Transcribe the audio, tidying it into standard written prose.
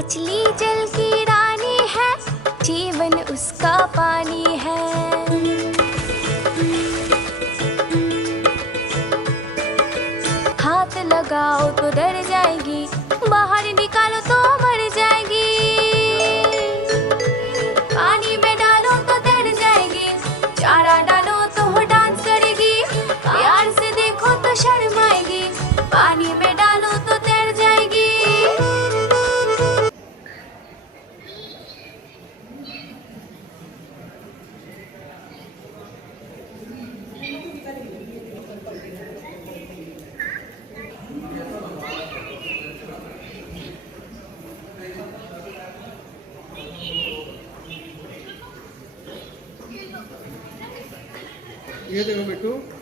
मछली जल की रानी है, जीवन उसका पानी है। हाथ लगाओ तो डर जाएगी, बाहर निकालो तो मर जाएगी। पानी में डालो तो तैर जाएगी, चारा डालो तो वो डांस करेगी। प्यार से देखो तो शर्माएगी, पानी में डालो तो तैर जाएगी। ये देखो बिट्टू।